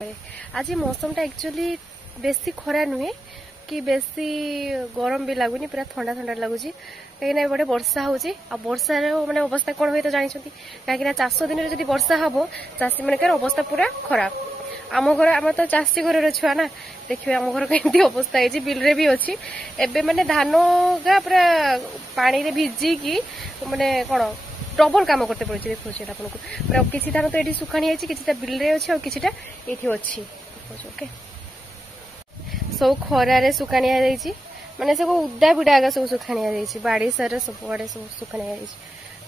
आज मौसम एक्चुअली बेसी खरा नुहे कि बेसी गरम भी लगुनि पूरा ठंडा ठंडा लगुच कहीं गोटे वर्षा हो वर्षार माने अवस्था कौन हुए तो जानते कहीं चाष दिन में वर्षा हम चाषी मानकर अवस्था पूरा खराब। आम घर आम तो चाषी घर छुआ ना देखिए आम घर कमी अवस्था है बिल भी अच्छी एबे माने धान गा पूरा पानी रे भिजिकी माने कौन डबल काम करते पड़े देखिए आपको पूरा किसी धान तो ये सुखाणी किसी बिल रे अच्छी और किसी ये अच्छी ओके सब खरारे सुखाणी माने सब उदा बिड़ा आगा सब सुखाणी बाड़ी सारे सब आड़े सब सुखाणी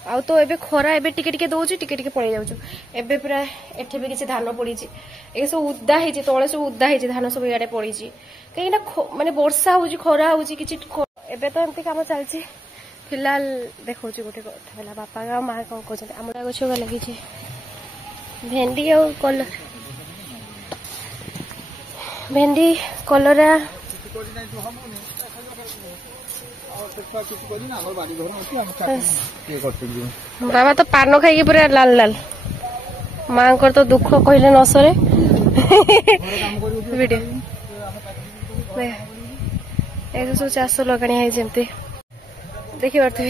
आउ तो एबे खरा एबे टिके टिके दउची टिके टिके पड़े जाउछु एबे पूरा एठे भी किसी धान पड़ी ए सब उदा है तले सब उदा है धान सब इे पड़ी कहीं माने वर्षा हो खरा हो एबे तो एमती काम चलती फिलहाल देखा गोटे कथा बापा का माँ कौन कहते आमड़ा गछ लगी भेंडी और कलर भेंडी कलरा बाबा तो पान खाई पूरा लाल लाल माँ को तो दुख कहले नसरे वीडियो सब चाष लगाणी है जमती देखी पारे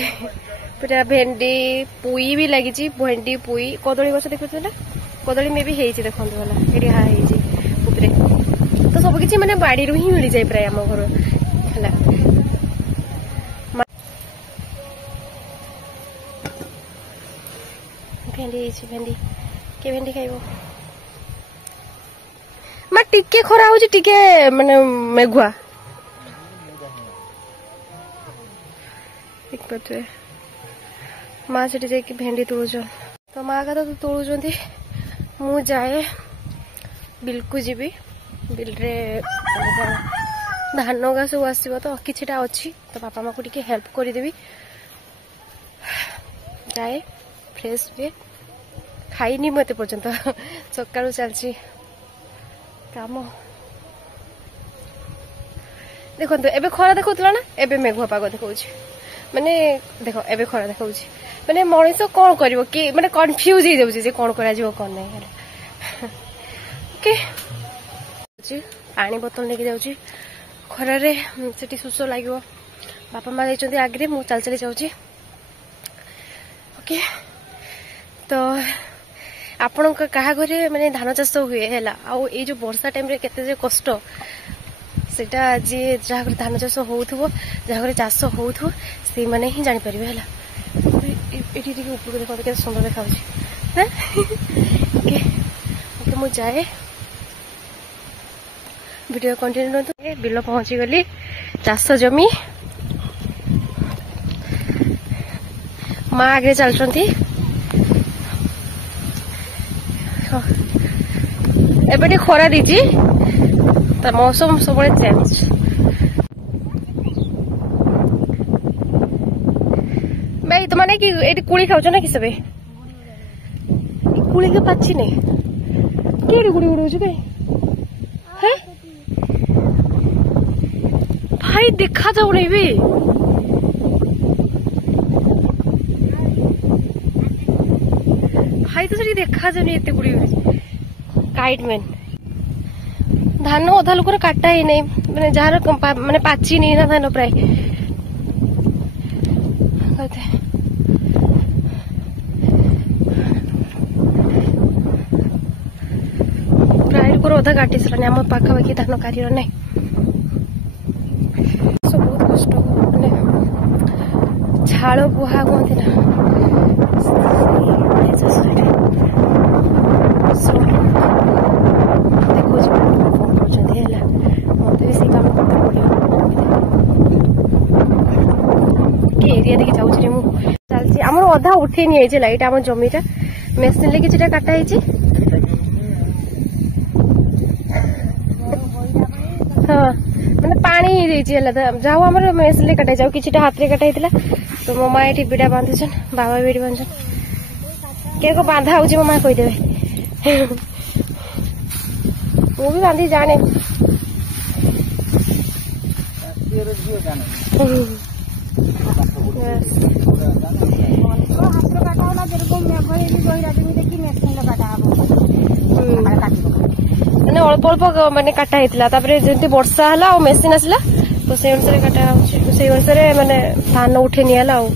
पूरा भेंडी पुई भी लगी भेंडी पुई कदली गछ देखुचे ना कदली में भी है देखते वाला ये हाँ है तो सब किसी मैंने बाड़ी रू ही मिल जाए प्राय आम घर है भेंडी भेंडी के भेंडी खाइबो माँ टिके खरा हो टिके माने मेघुआ माँ से जाकि भेंडी तोड़ुन तो माँ का तो तोड़ुं मु जाए बिलकु जीवी बिल रे धान गा सब आसो तो किछटा अच्छी तो बापा माँ को टिके हेल्प करदेवी जाए फ्रेश हुए खाईनी मत पर्यंत सकाळु चलची काम देखो एबे खरा देखुला ना एबे मेघुआ पाग देखा माने देखो एबे खरा देखा माने मनीष कौन करिवो कि माने कंफ्यूज हो जाउची जे कौन करा जीवो कौन नहीं ओके पानी बोतल लेके जाउची खरा रे सेठी सुस लागिवो बापा माँ जाइछन्ती आगे मु चल चली जाउची ओके तो आपण क्या घरे माने धान चाष हुए है आउ ये जो वर्षा टाइम रे केते कष्ट सेटा जी जहाँ घर धान चाष हो जहाँ चाष हो से मैंने ही जापर है ऊपर देखो के सुंदर देखा ओके मु जाए वीडियो कंटिन्यू करते बिल पहुंची गली चाष जमी माँ आगे चलती एबे खरा दीजी तो मौसम सब चेंज भाई तो माने कि कुड़ी खाऊ ना कि सबे कुड़ी के पाची नहीं के गुड़ी उड़ू भाई है भाई देखा जाऊ नहीं बे भाई तो सही देखा जाऊनी एत गुड़ी काइट मैन धान अधा लोकर काटा ही नहीं मैंने जार माने पाची नहीं ना धान प्राय प्राय लोकर अधा काटी सारे आम पाखापाखि धान कार्य नहीं सब बहुत कष्ट माने झाड़ बुहा कहते ना एरिया देखिए जाऊँ मुझे चलती आम अधा उठे नहीं लाइट आम जमीटा मेसीन ले कि काटा हाँ मैंने पानी जाऊ आम मेसीन ले काटा जाऊ कि हाथ में काटा तो मो माँ ये बिड़ा बांधुन बाबा बिड़ी बांधुन के को बांधा हो मो माँ कहीदेवे मु भी बांधी जाने ମାନେ ଅଳ୍ପ ଅଳ୍ପ ମାନେ କାଟା ହେଇଥିଲା ତାପରେ ଯେମିତି ବର୍ଷା ହେଲା ଆଉ ମେସିନ୍ ଆସିଲା ତ ସେଇ ଅନୁସାରେ କାଟା ହଉଛି ସେଇ ଅନୁସାରେ ମାନେ ଧାନ ଉଠେଇ ନିଆଲା ଆଉ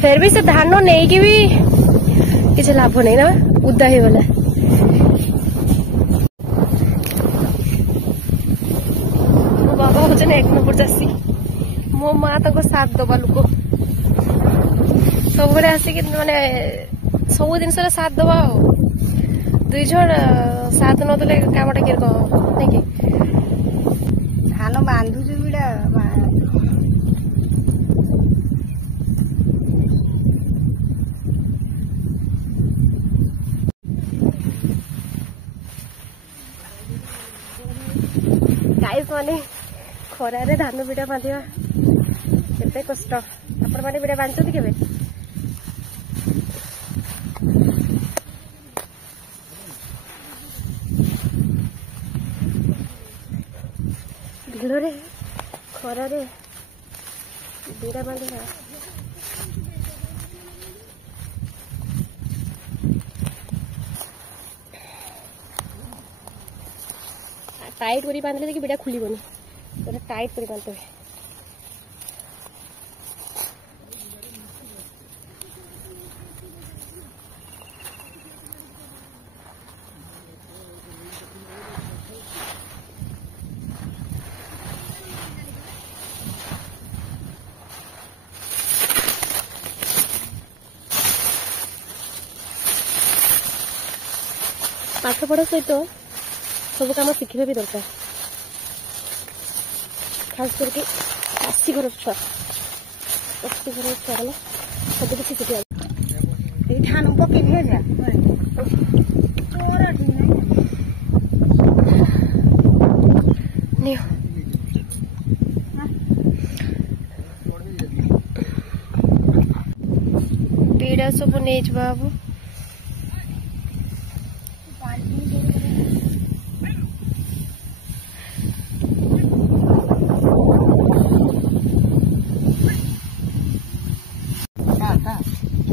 ଫେର ବି ସେ ଧାନ ନେଇକି ବି କିଛି ଲାଭ ନାହିଁ ନା ଉଦା ହେଇଗଲା। ମୋ ବାବା ହଉଛନ୍ତି 1 ନମ୍ବର ଚାଷୀ ମୋ ମା ତାଙ୍କ ସାଥ ଦବା ଲୋକ ସବୁବେଳେ ଆସିକି ମାନେ ସବୁ ଜିନିଷରେ ସାଥ ଦବା ଆଉ 2 ଜଣ ସାଥ ନଦେଲେ କାମଟା କିଏ କହ ନାଇଁ କି ଧାନ ବାନ୍ଧୁଛୁ ବିଡ଼ା ଗାଈସ୍ ମାନେ ଖରାରେ ଧାନ ବିଡ଼ା ବାନ୍ଧିବା କେତେ କଷ୍ଟ ଆପଣ ମାନେ ବିଡ଼ା ବାନ୍ଧିଛନ୍ତି କେବେ ଭିଡ଼ରେ ଖରାରେ ବିଡ଼ା ବାନ୍ଧିବା टाइट करी बांधले कि बिड़ा खुलबनी तो टाइट करी बांधते पाठ पढ़ा सहित सब काम शिखा भी दरकार खास करके चाषी घर छुआ ना सब किसी शिखा धान पके पीड़ा सब नहीं बाबू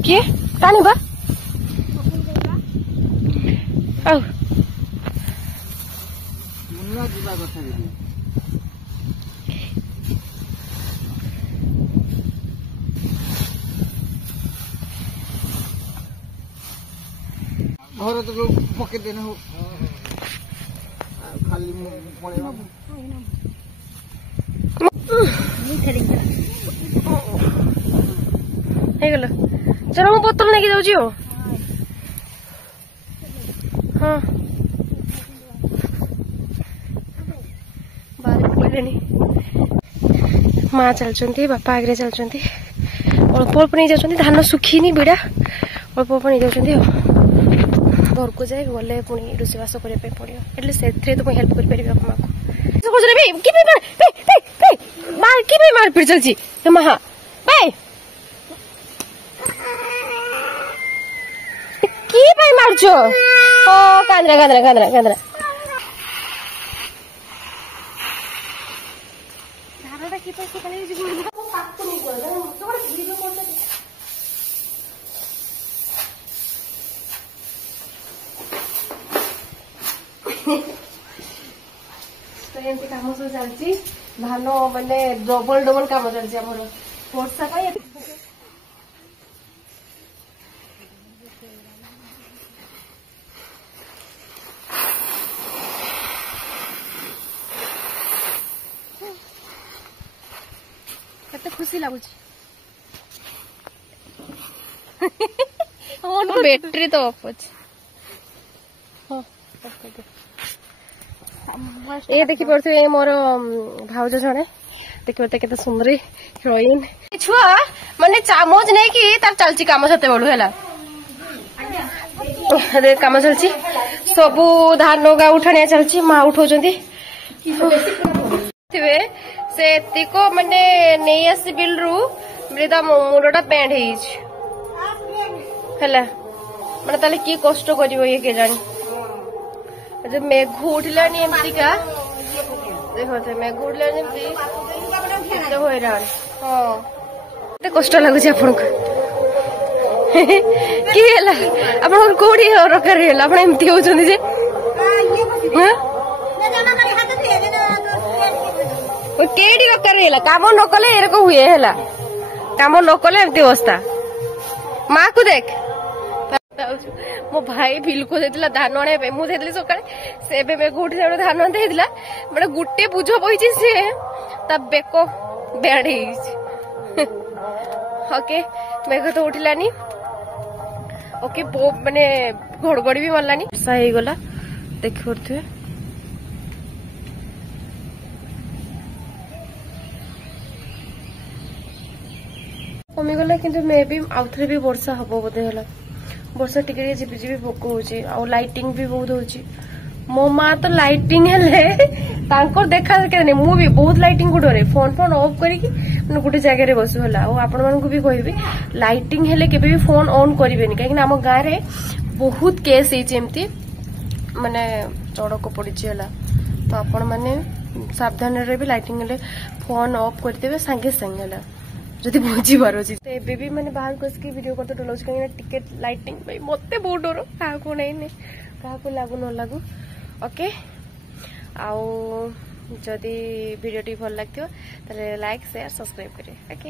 किए टाणी बा घर तो पके देना हो खाली पड़ेगा चलो मु बोतल लेके जाऊँ हाँ बाहर पड़े माँ चलती बापा आगे चलती अल्प अल्प नहीं जाऊँ धान सुखीनी बिड़ा अल्प अल्प नहीं जाऊँ घर को जाए गले पुणी रोषेबास करने पड़ो एट से तो मुझे हेल्प कर बापा माँ को मार पीट चलती माँ भाई मारचो ओ कांद्रा कांद्रा कांद्रा कांद्रा धाराटा की पैसे काले जे गुड को पाक्को नहीं कर तो बड़ा वीडियो करते तो एमती काम सब चलची धान माने डबल डबल काम चलची हमर वर्षा का केते खुशी लगुच बैटरी तो ऑफ अछि ये देखि पड़थे मोर भाउज जने देखि केते सुंदर हिरोइन छुआ माने चामच नै कि तार चलची काम सते बडू हैला अरे काम चलची सबु धान गा उठाणिया चलची मा उठौचंदी थिबे से तिको माने नै आसी बिलरु मृदा मुंडटा पेंड हेइछ हैला माने ताले की कष्ट करिवो ये के जानी जब मेघ उठलानी एमती का देखो थे मेघ उठलानी एमती केते होइरान हां केते कष्ट लागु छी आपन को की हैला आपन कोडी रकर हैला आपन एमती होचंदी जे केडी दरकार है काम न कले एरक हुए है काम न कले एमती अवस्था माँ को देख मो भाई बिल को देला धान आने मुझे सका से उठी धान आनते मैंने गोटे बुझ बही सी ता बेक बेड ओके मेघ तो उठिलानी ओके माने घड़घड़ी भी मारलानी वर्षा हो गला देखी पड़े कमिगला कि मे भी आउ थे भी वर्षा हम बोधे है वर्षा टिके झिपिझिपि पकଉଛି आ लाइटिंग भी बहुत होची मो माँ तो लाइटिंग हेले देखा दरकार मु भी बहुत लाइटिंग को डरे फोन फोन ऑफ करके गोटे जगह बसु है आपण मानू भी कहबी लाइटिंग हेले केबे भी फोन ऑन करेनि कहीं आम गाँव रे बहुत केस होती माने चढ़क पड़ी तो आपण मैंने सावधान रे भी लाइटिंग हेले फोन ऑफ करदे सांगे सांगे है जदि बुझीबार अच्छी तो एबे भी मैंने बाहर को वीडियो करते डर कहीं टिकेट लाइटिंग मत बहुत डर क्या नहीं क्या लागू न लागू ओके आउ जदि वीडियो भल लगे लाइक शेयर सब्सक्राइब करें ओके।